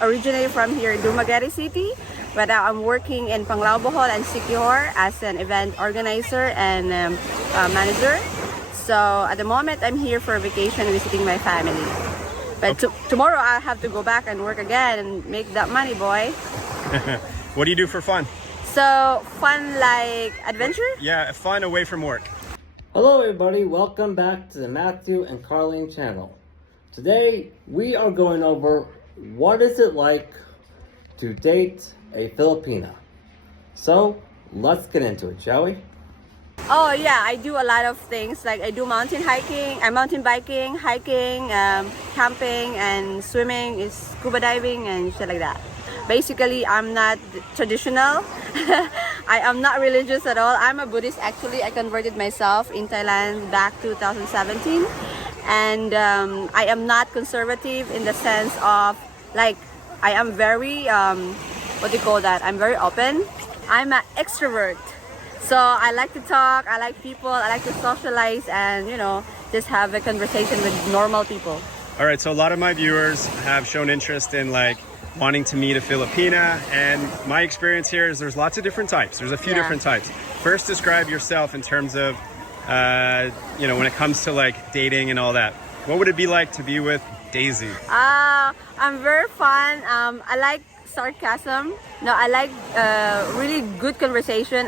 originally from here, Dumaguete City, but I'm working in Panglao, Bohol and Siquijor as an event organizer and manager. So at the moment, I'm here for vacation visiting my family. But tomorrow I have to go back and work again and make that money, boy. What do you do for fun? So fun like adventure? Yeah, fun away from work. Hello everybody, welcome back to the Matthew and Carlene channel. Today we are going over what is it like to date a Filipina. So let's get into it, shall we? Oh yeah, I do a lot of things. Like I do mountain biking, hiking, camping, and swimming, is scuba diving and shit like that. Basically, I'm not traditional. I am not religious at all. I'm a Buddhist actually. I converted myself in Thailand back 2017. And I am not conservative in the sense of, like, I am very, what do you call that? I'm very open. I'm an extrovert. So I like to talk, I like people, I like to socialize and, you know, just have a conversation with normal people. All right, so a lot of my viewers have shown interest in like wanting to meet a Filipina, and my experience here is there's lots of different types. There's a few different types. First, describe yourself in terms of, you know, when it comes to like dating and all that. What would it be like to be with Daisy? I'm very fun. I like sarcasm. No, I like really good conversation.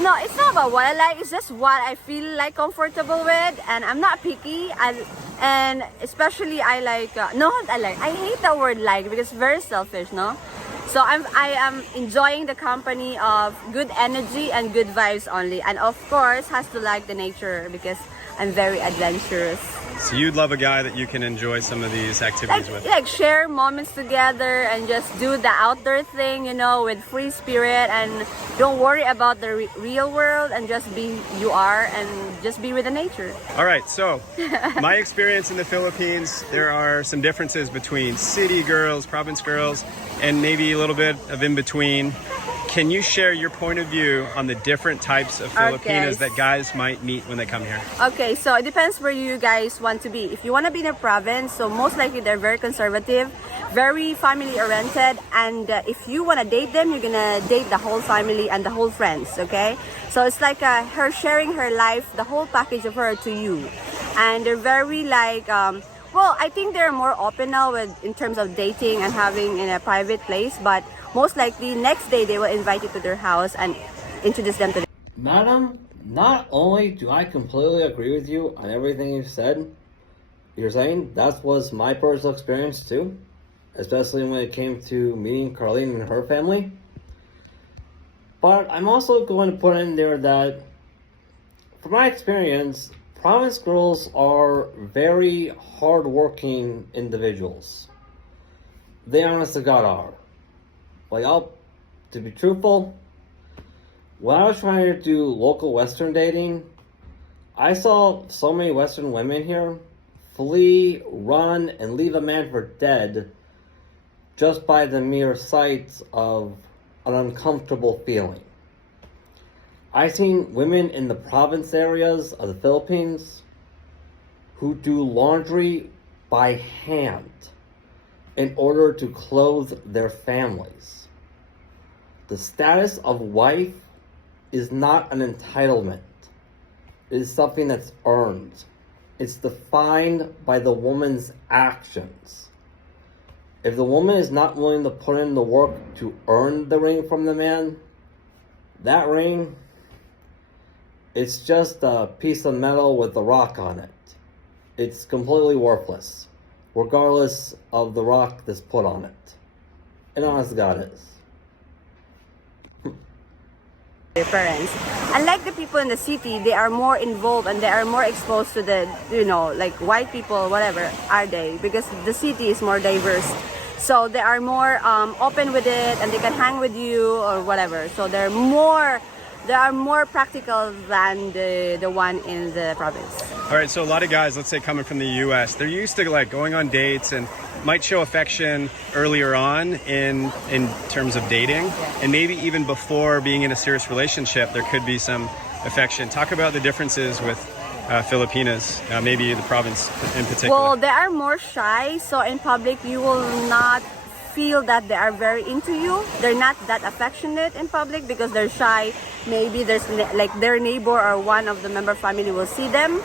No, it's not about what I like. It's just what I feel like comfortable with, and I'm not picky. And especially I hate the word like because it's very selfish, no? So I am enjoying the company of good energy and good vibes only, and of course has to like the nature because I'm very adventurous. So you'd love a guy that you can enjoy some of these activities with? Like share moments together and just do the outdoor thing, you know, with free spirit, and don't worry about the real world and just be you are and just be with the nature. All right, so my experience in the Philippines, there are some differences between city girls, province girls, and maybe a little bit of in between. Can you share your point of view on the different types of Filipinas that guys might meet when they come here? Okay, so it depends where you guys want to be. If you want to be in a province, so most likely they're very conservative, very family oriented, and if you want to date them, you're gonna date the whole family and the whole friends, okay? So it's like her sharing her life, the whole package of her to you. And they're very like, well, I think they're more open now in terms of dating and having in a private place, but most likely next day they will invite you to their house and introduce them to them. Madam, not only do I completely agree with you on everything you're saying, that was my personal experience too, especially when it came to meeting Carlene and her family. But I'm also going to put in there that, from my experience, province girls are very hardworking individuals. They honest to God are. Like, to be truthful, when I was trying to do local Western dating, I saw so many Western women here flee, run, and leave a man for dead just by the mere sight of an uncomfortable feeling. I've seen women in the province areas of the Philippines who do laundry by hand in order to clothe their families. The status of wife is not an entitlement. It is something that's earned. It's defined by the woman's actions. If the woman is not willing to put in the work to earn the ring from the man, that ring, it's just a piece of metal with a rock on it. It's completely worthless, regardless of the rock that's put on it. And honest to God is. Parents. Unlike the people in the city, they are more involved and they are more exposed to the, you know, like white people, whatever, are they? Because the city is more diverse. So they are more open with it and they can hang with you or whatever. So they are more practical than the one in the province. All right, so a lot of guys, let's say coming from the US, they're used to like going on dates and might show affection earlier on in terms of dating, and maybe even before being in a serious relationship there could be some affection. Talk about the differences with Filipinas, maybe the province in particular? Well, they are more shy, so in public you will not feel that they are very into you. They're not that affectionate in public because they're shy. Maybe there's like their neighbor or one of the member family will see them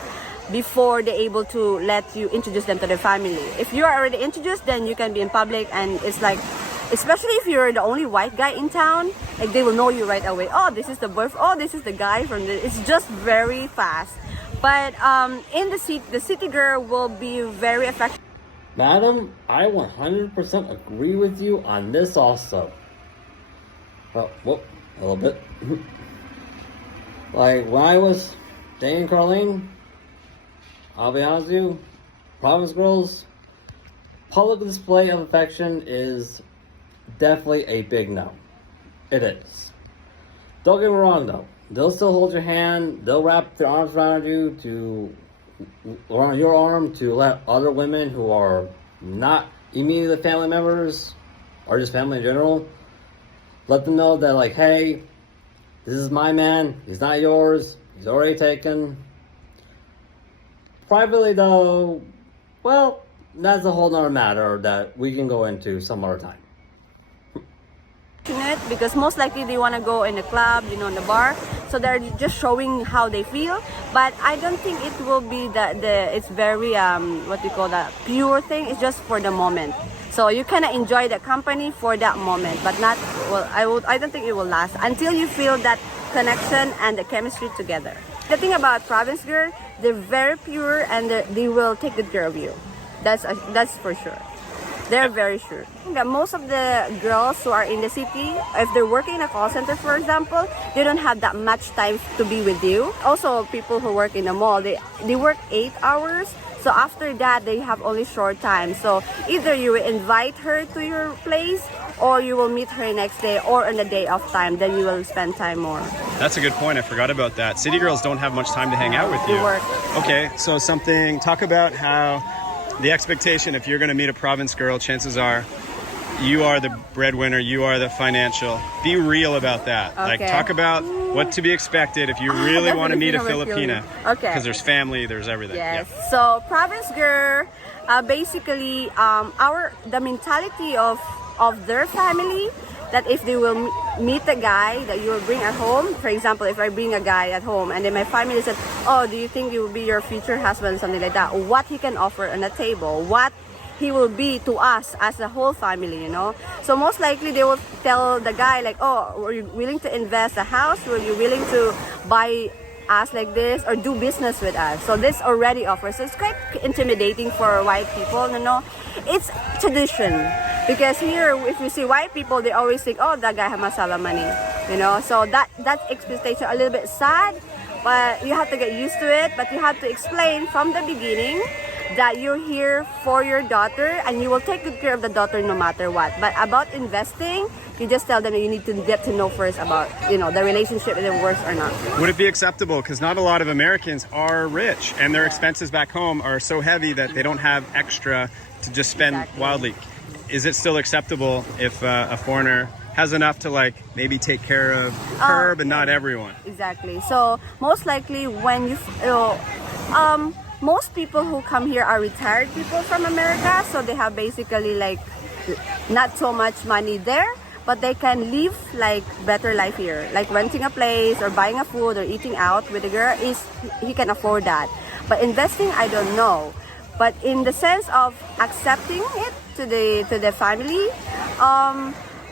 before they're able to let you introduce them to their family. If you are already introduced, then you can be in public, and it's like, especially if you're the only white guy in town, like they will know you right away. Oh, this is the boyfriend. Oh, this is the guy from the. It's just very fast. But in the city girl will be very affectionate. Madam, I 100% agree with you on this also. Well, whoop, a little bit. Like, when I was dating Carlene, I'll be honest with you, province girls, public display of affection is definitely a big no. It is. Don't get me wrong though. They'll still hold your hand, they'll wrap their arms around you around your arm to let other women who are not immediate family members or just family in general, let them know that like, hey, this is my man, he's not yours, he's already taken. Privately though, well, that's a whole nother matter that we can go into some other time. Because most likely they want to go in the club, you know, in the bar, so they're just showing how they feel. But I don't think it will be it's very what do you call that, pure thing. It's just for the moment, so you kind of enjoy the company for that moment, but not, well, I don't think it will last until you feel that connection and the chemistry together. The thing about province girl, they're very pure and they will take good care of you. That's for sure. They're very sure. That most of the girls who are in the city, if they're working in a call center, for example, they don't have that much time to be with you. Also, people who work in the mall, they work 8 hours. So after that, they have only short time. So either you will invite her to your place, or you will meet her next day, or on the day of time. Then you will spend time more. That's a good point. I forgot about that. City girls don't have much time to hang out with you. They work. Okay, so talk about how the expectation, if you're going to meet a province girl, chances are you are the breadwinner, you are the financial. Be real about that. Okay. Like, talk about what to be expected if you really want to meet a Filipina. Okay. Because there's family, there's everything. Yes. Yeah. So province girl, basically, the mentality of their family, that if they will meet a guy that you will bring at home, for example, if I bring a guy at home and then my family said, oh, do you think he will be your future husband, something like that, what he can offer on the table, what he will be to us as a whole family, you know. So most likely they will tell the guy like, oh, were you willing to invest a house, were you willing to buy us like this, or do business with us? So this already offers. So it's quite intimidating for white people, you know. It's tradition, because here if you see white people, they always think, oh, that guy must have money, you know. So that expectation a little bit sad, but you have to get used to it. But you have to explain from the beginning that you're here for your daughter and you will take good care of the daughter no matter what. But about investing, you just tell them that you need to get to know first about, you know, the relationship, if it works or not. Would it be acceptable? Because not a lot of Americans are rich and their expenses back home are so heavy that they don't have extra to just spend wildly. Is it still acceptable if a foreigner has enough to like maybe take care of her, but not everyone? Exactly. So most likely when most people who come here are retired people from America, so they have basically like not so much money there, but they can live like better life here, like renting a place or buying a food or eating out with a girl, he can afford that. But investing, I don't know. But in the sense of accepting it to the family,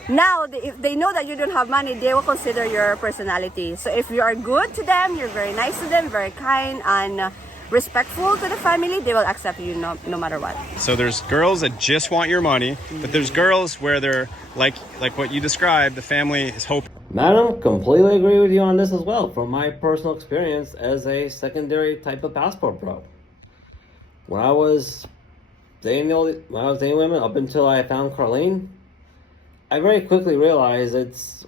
now if they know that you don't have money, they will consider your personality. So if you are good to them, you're very nice to them, very kind and respectful to the family, they will accept you no matter what. So there's girls that just want your money, but there's girls where they're like what you described, the family is hoping. Madam, completely agree with you on this as well, from my personal experience as a secondary type of passport bro. When I was dating women up until I found Carlene, I very quickly realized it's,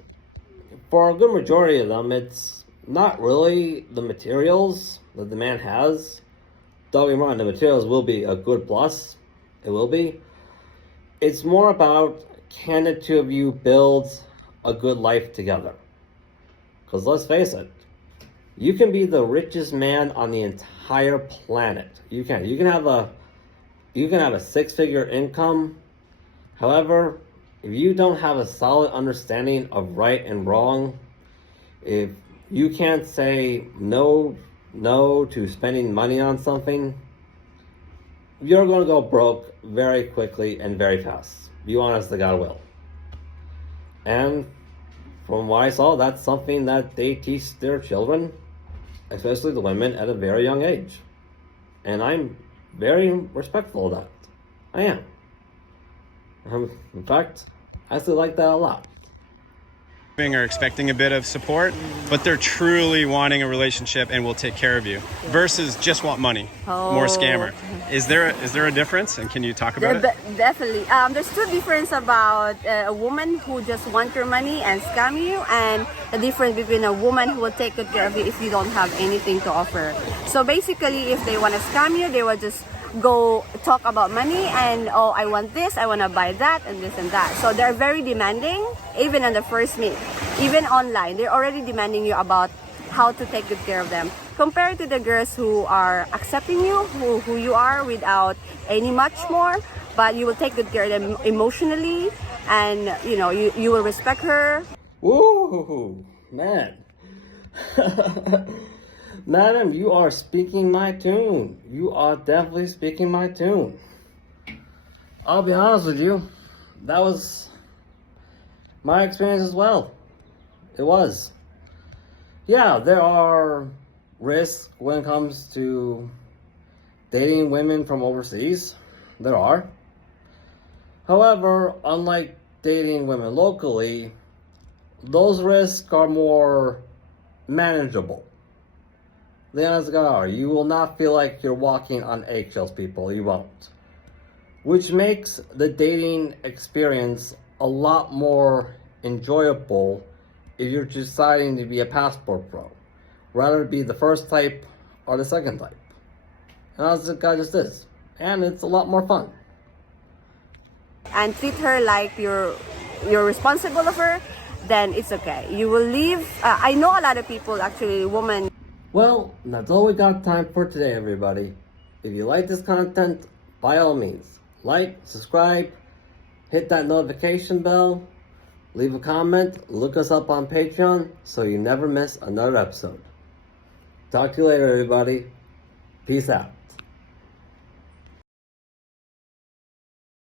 for a good majority of them, it's not really the materials that the man has. Don't get me wrong, the materials will be a good plus. It will be. It's more about, can the two of you build a good life together? Because let's face it, you can be the richest man on the entire entire planet. You can have a 6-figure income. However, if you don't have a solid understanding of right and wrong, if you can't say no to spending money on something, you're going to go broke very quickly and very fast. You honest to God will. And from what I saw, that's something that they teach their children, especially the women, at a very young age. And I'm very respectful of that. I am. In fact, I still like that a lot. Are expecting a bit of support, but they're truly wanting a relationship and will take care of you, versus just want money, more scammer. Is there a difference, and can you talk about it? Definitely. There's two difference about a woman who just want your money and scam you, and the difference between a woman who will take good care of you if you don't have anything to offer. So basically, if they want to scam you, they will just go talk about money and, oh, I want this, I want to buy that, and this and that. So they're very demanding, even on the first meet, even online. They're already demanding you about how to take good care of them, compared to the girls who are accepting you, who you are, without any much more, but you will take good care of them emotionally, and you will respect her. Woo, man. Madam, you are speaking my tune. You are definitely speaking my tune. I'll be honest with you, that was my experience as well. It was. Yeah, there are risks when it comes to dating women from overseas. There are. However, unlike dating women locally, those risks are more manageable. The honest to God are. You will not feel like you're walking on eggshells, people. You won't. Which makes the dating experience a lot more enjoyable if you're deciding to be a passport pro, rather be the first type or the second type. And honest to God just is. And it's a lot more fun. And treat her like you're responsible of her, then it's okay. You will leave. I know a lot of people, actually, women. Well, that's all we got time for today, everybody. If you like this content, by all means, like, subscribe, hit that notification bell, leave a comment, look us up on Patreon so you never miss another episode. Talk to you later, everybody. Peace out.